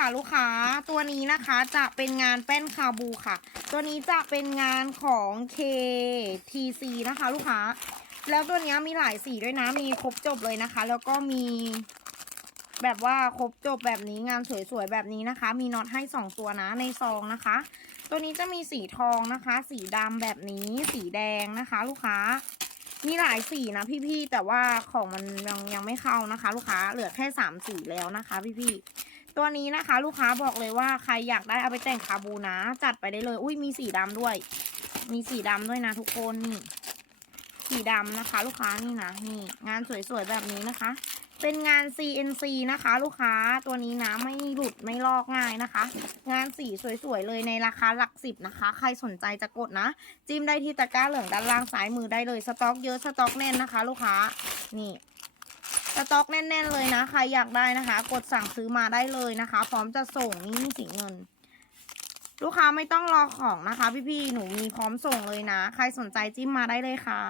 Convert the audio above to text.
ค่ะลูกค้าตัวนี้นะคะจะเป็นงานแป้นคาบูค่ะ ตัวนี้จะเป็นงานของ KTC นะคะ ลูกค้า แล้วตัวนี้มีหลายสีด้วยนะมีครบจบเลยนะคะ แล้วก็มีแบบว่าครบจบแบบนี้งานสวยๆแบบนี้นะคะ มีน็อตให้สองตัวนะในซองนะคะ ตัวนี้จะมีสีทองนะคะ สีดำแบบนี้สีแดงนะคะ ลูกค้า มีหลายสีนะพี่ๆแต่ว่าของมันยังยังไม่เข้านะคะ ลูกค้าเหลือแค่สามสีแล้วนะคะ พี่ๆ ตัวนี้นะคะ ลูกค้าบอกเลยว่าใครอยากได้เอาไปแต่งคาบูนะ จัดไปได้เลย อุ้ยมีสีดำด้วย มีสีดำด้วยนะทุกคนนี่สีดำนะคะ ลูกค้านี่นะนี่งานสวยๆแบบนี้นะคะ เป็นงาน CNC นะคะ ลูกค้าตัวนี้นะไม่หลุดไม่ลอกง่ายนะคะ งานสีสวยๆเลยในราคาหลักสิบนะคะ ใครสนใจจะกดนะ จิ้มได้ที่ตะกร้าเหลืองด้านล่างซ้ายมือได้เลยสต็อกเยอะสต็อกแน่นนะคะ ลูกค้านี่ ต็อกแน่น ๆ เลยนะ ใครอยากได้นะคะ กดสั่งซื้อมาได้เลยนะคะ พร้อมจะส่งนี่สีเงิน ลูกค้าไม่ต้องรอของนะคะ พี่ๆหนูมีพร้อมส่งเลยนะ ใครสนใจจิ้มมาได้เลยค่ะ